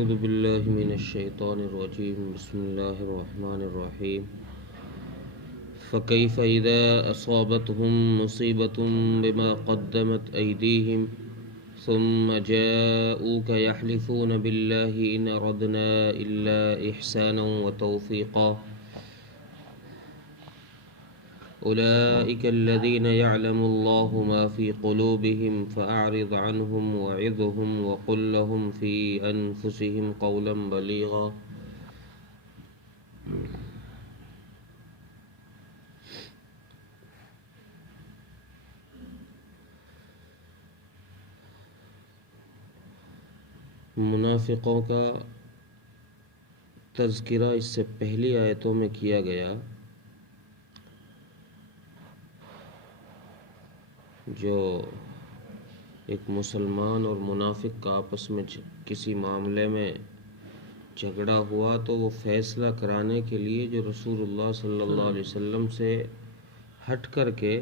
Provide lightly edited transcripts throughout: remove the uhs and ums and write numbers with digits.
أعوذ بالله من الشيطان الرجيم بسم الله الرحمن الرحيم فكيف إذا أصابتهم مصيبة بما قدمت أيديهم ثم جاءوك يحلفون بالله إن أردنا إلا إحسانا وتوفيقا أولئك الذين يعلم الله ما في قلوبهم فأعرض عنهم وعظهم وقل لهم في أنفسهم قولا بليغا منافقوں کا تذکرہ اس سے پہلی آیتوں میں کیا گیا، جو ایک مسلمان اور منافق کا آپس میں کسی معاملے میں جھگڑا ہوا تو وہ فیصلہ کرانے کے لیے جو رسول اللہ صلی اللہ علیہ وسلم سے ہٹ کر کے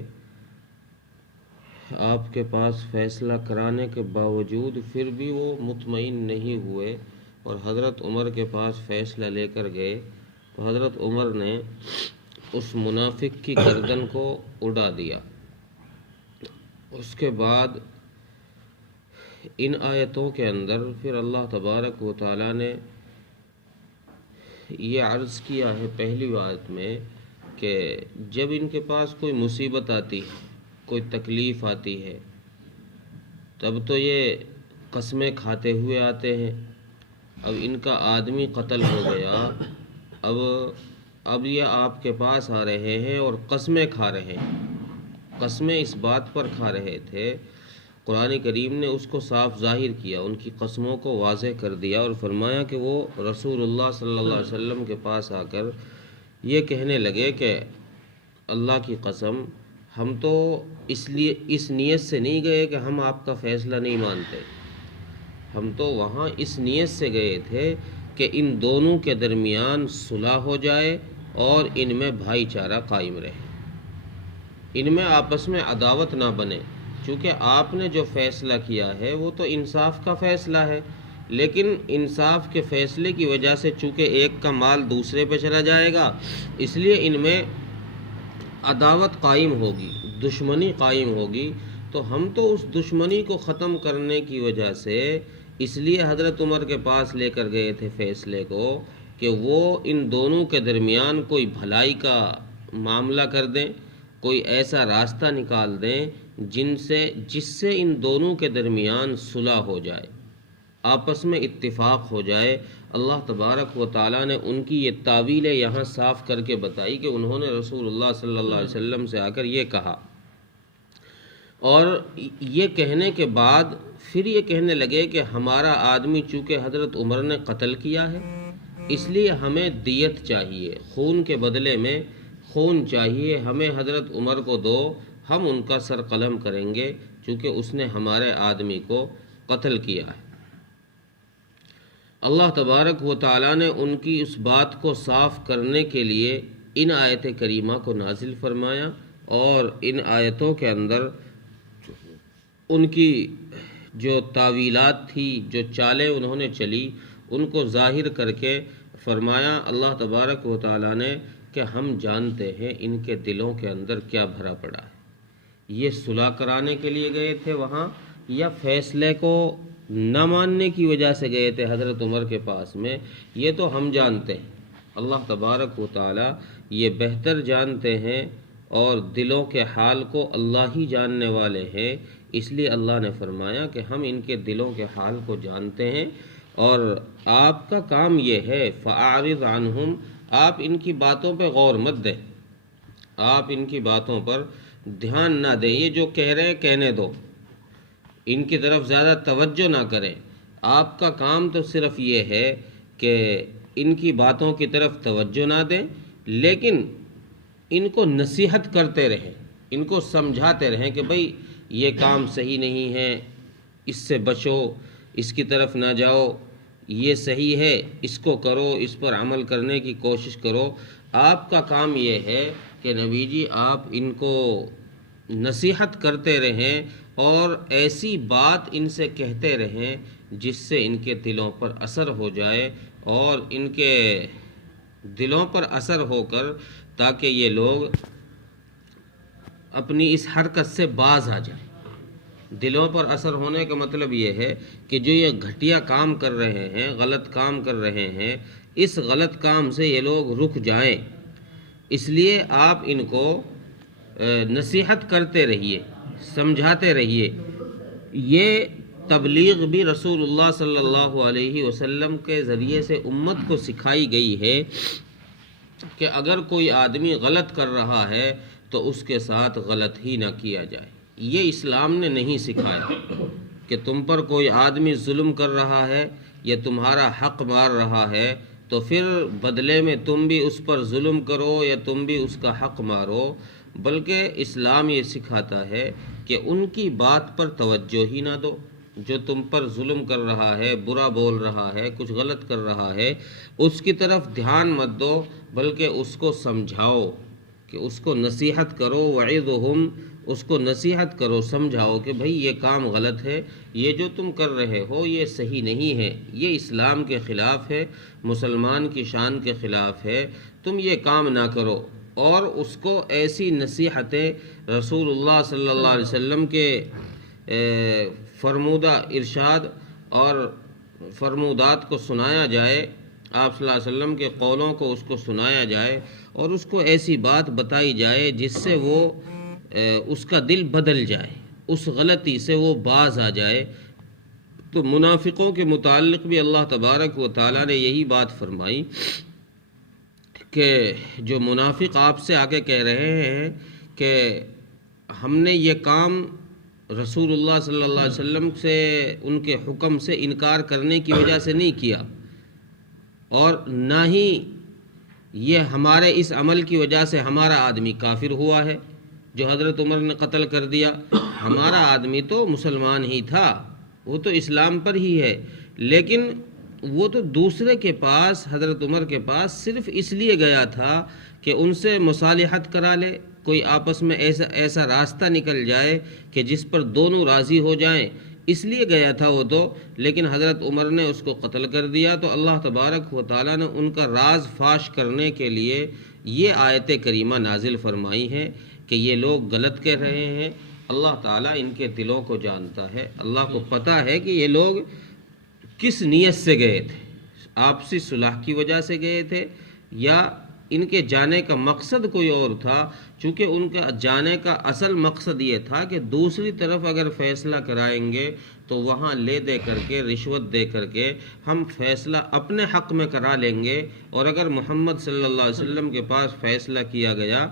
آپ کے پاس فیصلہ کرانے کے باوجود پھر بھی وہ مطمئن نہیں ہوئے اور حضرت عمر کے پاس فیصلہ لے کر گئے، تو حضرت عمر نے اس منافق کی گردن کو اڑا دیا۔ اس کے بعد ان آیتوں کے اندر پھر اللہ تبارک و تعالیٰ نے یہ عرض کیا ہے پہلی آیت میں کہ جب ان کے پاس کوئی مصیبت آتی ہے، کوئی تکلیف آتی ہے، تب تو یہ قسمیں کھاتے ہوئے آتے ہیں۔ اب ان کا آدمی قتل ہو گیا، اب یہ آپ کے پاس آ رہے ہیں اور قسمیں کھا رہے ہیں۔ قسمیں اس بات پر کھا رہے تھے، قرآن کریم نے اس کو صاف ظاہر کیا، ان کی قسموں کو واضح کر دیا اور فرمایا کہ وہ رسول اللہ صلی اللہ علیہ وسلم کے پاس آ کر یہ کہنے لگے کہ اللہ کی قسم، ہم تو اس نیت سے نہیں گئے کہ ہم آپ کا فیصلہ نہیں مانتے، ہم تو وہاں اس نیت سے گئے تھے کہ ان دونوں کے درمیان صلح ہو جائے اور ان میں بھائی چارہ قائم رہے، ان میں آپس میں عداوت نہ بنے، چونکہ آپ نے جو فیصلہ کیا ہے وہ تو انصاف کا فیصلہ ہے، لیکن انصاف کے فیصلے کی وجہ سے چونکہ ایک کا مال دوسرے پہ چلا جائے گا، اس لیے ان میں عداوت قائم ہوگی، دشمنی قائم ہوگی، تو ہم تو اس دشمنی کو ختم کرنے کی وجہ سے اس لیے حضرت عمر کے پاس لے کر گئے تھے فیصلے کو کہ وہ ان دونوں کے درمیان کوئی بھلائی کا معاملہ کر دیں، کوئی ایسا راستہ نکال دیں جس سے ان دونوں کے درمیان صلح ہو جائے، آپس میں اتفاق ہو جائے۔ اللہ تبارک و تعالیٰ نے ان کی یہ تعویلیں یہاں صاف کر کے بتائی کہ انہوں نے رسول اللہ صلی اللہ علیہ وسلم سے آ کر یہ کہا، اور یہ کہنے کے بعد پھر یہ کہنے لگے کہ ہمارا آدمی چونکہ حضرت عمر نے قتل کیا ہے، اس لیے ہمیں دیت چاہیے، خون کے بدلے میں خون چاہیے، ہمیں حضرت عمر کو دو، ہم ان کا سر قلم کریں گے چونکہ اس نے ہمارے آدمی کو قتل کیا ہے۔ اللہ تبارک و تعالیٰ نے ان کی اس بات کو صاف کرنے کے لیے ان آیت کریمہ کو نازل فرمایا، اور ان آیتوں کے اندر ان کی جو تعویلات تھی، جو چالیں انہوں نے چلی، ان کو ظاہر کر کے فرمایا اللہ تبارک و تعالیٰ نے کہ ہم جانتے ہیں ان کے دلوں کے اندر کیا بھرا پڑا ہے، یہ صلح کرانے کے لیے گئے تھے وہاں یا فیصلے کو نہ ماننے کی وجہ سے گئے تھے حضرت عمر کے پاس میں، یہ تو ہم جانتے ہیں، اللہ تبارک و تعالیٰ یہ بہتر جانتے ہیں اور دلوں کے حال کو اللہ ہی جاننے والے ہیں، اس لیے اللہ نے فرمایا کہ ہم ان کے دلوں کے حال کو جانتے ہیں، اور آپ کا کام یہ ہے فَأَعْرِضْ عَنْهُمْ، آپ ان کی باتوں پہ غور مت دیں، آپ ان کی باتوں پر دھیان نہ دیں، یہ جو کہہ رہے ہیں کہنے دو، ان کی طرف زیادہ توجہ نہ کریں، آپ کا کام تو صرف یہ ہے کہ ان کی باتوں کی طرف توجہ نہ دیں، لیکن ان کو نصیحت کرتے رہیں، ان کو سمجھاتے رہیں کہ بھئی یہ کام صحیح نہیں ہے، اس سے بچو، اس کی طرف نہ جاؤ، یہ صحیح ہے، اس کو کرو، اس پر عمل کرنے کی کوشش کرو۔ آپ کا کام یہ ہے کہ نبی جی آپ ان کو نصیحت کرتے رہیں اور ایسی بات ان سے کہتے رہیں جس سے ان کے دلوں پر اثر ہو جائے، اور ان کے دلوں پر اثر ہو کر تاکہ یہ لوگ اپنی اس حرکت سے باز آ جائیں۔ دلوں پر اثر ہونے کا مطلب یہ ہے کہ جو یہ گھٹیا کام کر رہے ہیں، غلط کام کر رہے ہیں، اس غلط کام سے یہ لوگ رک جائیں۔ اس لیے آپ ان کو نصیحت کرتے رہیے، سمجھاتے رہیے۔ یہ تبلیغ بھی رسول اللہ صلی اللہ علیہ وسلم کے ذریعے سے امت کو سکھائی گئی ہے کہ اگر کوئی آدمی غلط کر رہا ہے تو اس کے ساتھ غلط ہی نہ کیا جائے۔ یہ اسلام نے نہیں سکھایا کہ تم پر کوئی آدمی ظلم کر رہا ہے یا تمہارا حق مار رہا ہے تو پھر بدلے میں تم بھی اس پر ظلم کرو یا تم بھی اس کا حق مارو، بلکہ اسلام یہ سکھاتا ہے کہ ان کی بات پر توجہ ہی نہ دو۔ جو تم پر ظلم کر رہا ہے، برا بول رہا ہے، کچھ غلط کر رہا ہے، اس کی طرف دھیان مت دو، بلکہ اس کو سمجھاؤ، کہ اس کو نصیحت کرو، وعظہم، اس کو نصیحت کرو، سمجھاؤ کہ بھئی یہ کام غلط ہے، یہ جو تم کر رہے ہو یہ صحیح نہیں ہے، یہ اسلام کے خلاف ہے، مسلمان کی شان کے خلاف ہے، تم یہ کام نہ کرو۔ اور اس کو ایسی نصیحتیں رسول اللہ صلی اللہ علیہ وسلم کے فرمودہ ارشاد اور فرمودات کو سنایا جائے، آپ صلی اللہ علیہ وسلم کے قولوں کو اس کو سنایا جائے، اور اس کو ایسی بات بتائی جائے جس سے وہ اس کا دل بدل جائے، اس غلطی سے وہ باز آ جائے۔ تو منافقوں کے متعلق بھی اللہ تبارک و تعالیٰ نے یہی بات فرمائی کہ جو منافق آپ سے آگے کہہ رہے ہیں کہ ہم نے یہ کام رسول اللہ صلی اللہ علیہ وسلم سے، ان کے حکم سے انکار کرنے کی وجہ سے نہیں کیا، اور نہ ہی یہ ہمارے اس عمل کی وجہ سے ہمارا آدمی کافر ہوا ہے جو حضرت عمر نے قتل کر دیا۔ ہمارا آدمی تو مسلمان ہی تھا، وہ تو اسلام پر ہی ہے، لیکن وہ تو دوسرے کے پاس، حضرت عمر کے پاس صرف اس لیے گیا تھا کہ ان سے مصالحت کرا لے، کوئی آپس میں ایسا راستہ نکل جائے کہ جس پر دونوں راضی ہو جائیں، اس لیے گیا تھا وہ تو، لیکن حضرت عمر نے اس کو قتل کر دیا۔ تو اللہ تبارک و تعالیٰ نے ان کا راز فاش کرنے کے لیے یہ آیت کریمہ نازل فرمائی ہے کہ یہ لوگ غلط کہہ رہے ہیں، اللہ تعالیٰ ان کے دلوں کو جانتا ہے، اللہ کو پتہ ہے کہ یہ لوگ کس نیت سے گئے تھے، آپسی صلح کی وجہ سے گئے تھے یا ان کے جانے کا مقصد کوئی اور تھا۔ چونکہ ان کا جانے کا اصل مقصد یہ تھا کہ دوسری طرف اگر فیصلہ کرائیں گے تو وہاں لے دے کر کے، رشوت دے کر کے ہم فیصلہ اپنے حق میں کرا لیں گے، اور اگر محمد صلی اللہ علیہ وسلم کے پاس فیصلہ کیا گیا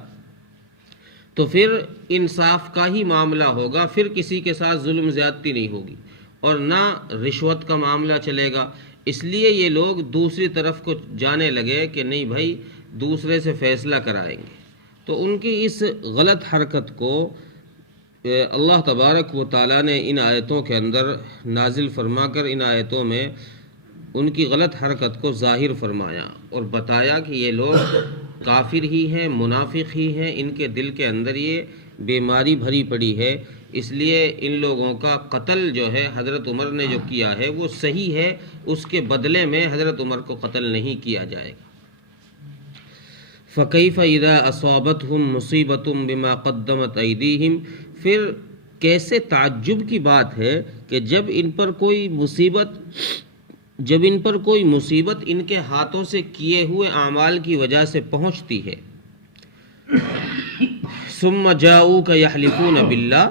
تو پھر انصاف کا ہی معاملہ ہوگا، پھر کسی کے ساتھ ظلم زیادتی نہیں ہوگی اور نہ رشوت کا معاملہ چلے گا۔ اس لیے یہ لوگ دوسری طرف کو جانے لگے کہ نہیں بھائی دوسرے سے فیصلہ کرائیں گے۔ تو ان کی اس غلط حرکت کو اللہ تبارک و تعالیٰ نے ان آیتوں کے اندر نازل فرما کر ان آیتوں میں ان کی غلط حرکت کو ظاہر فرمایا اور بتایا کہ یہ لوگ کافر ہی ہیں، منافق ہی ہیں، ان کے دل کے اندر یہ بیماری بھری پڑی ہے، اس لیے ان لوگوں کا قتل جو ہے حضرت عمر نے جو کیا ہے وہ صحیح ہے، اس کے بدلے میں حضرت عمر کو قتل نہیں کیا جائے گا۔ فَكَيْفَ إِذَا أَصَابَتْهُمْ مُصِيبَةٌ بِمَا قَدَّمَتْ أَيْدِيهِمْ، پھر کیسے تعجب کی بات ہے کہ جب ان پر کوئی مصیبت ان کے ہاتھوں سے کیے ہوئے اعمال کی وجہ سے پہنچتی ہے۔ ثُمَّ جَاءُوكَ يَحْلِفُونَ بِاللَّهِ،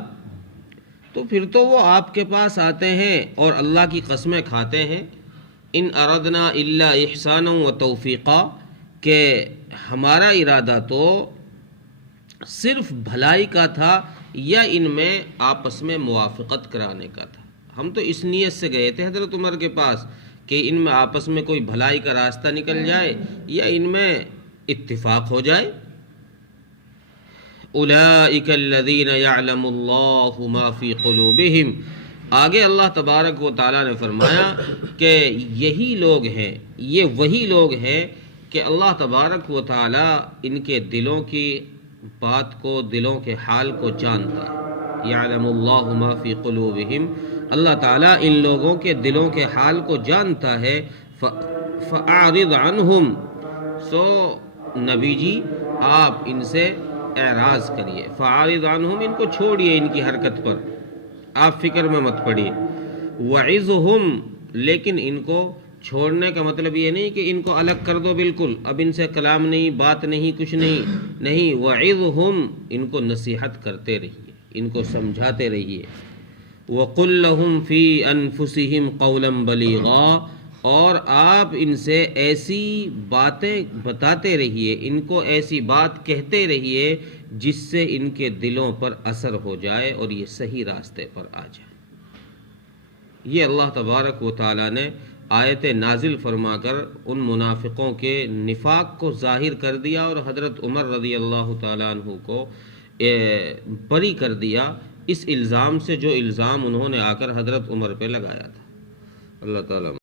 تو پھر تو وہ آپ کے پاس آتے ہیں اور اللہ کی قسمیں کھاتے ہیں، ان اردنا الا احسانا و توفیقا، کہ ہمارا ارادہ تو صرف بھلائی کا تھا یا ان میں آپس میں موافقت کرانے کا تھا۔ ہم تو اس نیت سے گئے تھے حضرت عمر کے پاس کہ ان میں آپس میں کوئی بھلائی کا راستہ نکل جائے یا ان میں اتفاق ہو جائے۔ اولئک الذین یعلم اللہ ما فی قلوبہم، آگے اللہ تبارک و تعالیٰ نے فرمایا کہ یہی لوگ ہیں، یہ وہی لوگ ہیں کہ اللہ تبارک و تعالیٰ ان کے دلوں کی بات کو، دلوں کے حال کو جانتا ہے۔ یعلم اللہ ما فی قلوبہم، اللہ تعالیٰ ان لوگوں کے دلوں کے حال کو جانتا ہے. فَأَعْرِضْ عَنْهُمْ، سو نبی جی آپ ان سے اعراض کریے. فَأَعْرِضْ عَنْهُمْ، ان کو چھوڑیے ان کی حرکت پر، آپ فکر میں مت پڑیے. وَعِظْهُمْ، لیکن ان کو چھوڑنے کا مطلب یہ نہیں کہ ان کو الگ کر دو بالکل، اب ان سے کلام نہیں، بات نہیں، کچھ نہیں. وَعِظْهُمْ، ان کو نصیحت کرتے رہیے، ان کو سمجھاتے رہیے. وَقُلْ لَهُمْ فِي أَنفُسِهِمْ قَوْلًا بَلِيغًا، اور آپ ان سے ایسی باتیں بتاتے رہیے، ان کو ایسی بات کہتے رہیے جس سے ان کے دلوں پر اثر ہو جائے اور یہ صحیح راستے پر آ جائے. یہ اللہ تبارک و تعالیٰ نے آیت نازل فرما کر ان منافقوں کے نفاق کو ظاہر کر دیا اور حضرت عمر رضی اللہ تعالیٰ عنہ کو بری کر دیا اس الزام سے جو الزام انہوں نے آ کر حضرت عمر پہ لگایا تھا. اللہ تعالیٰ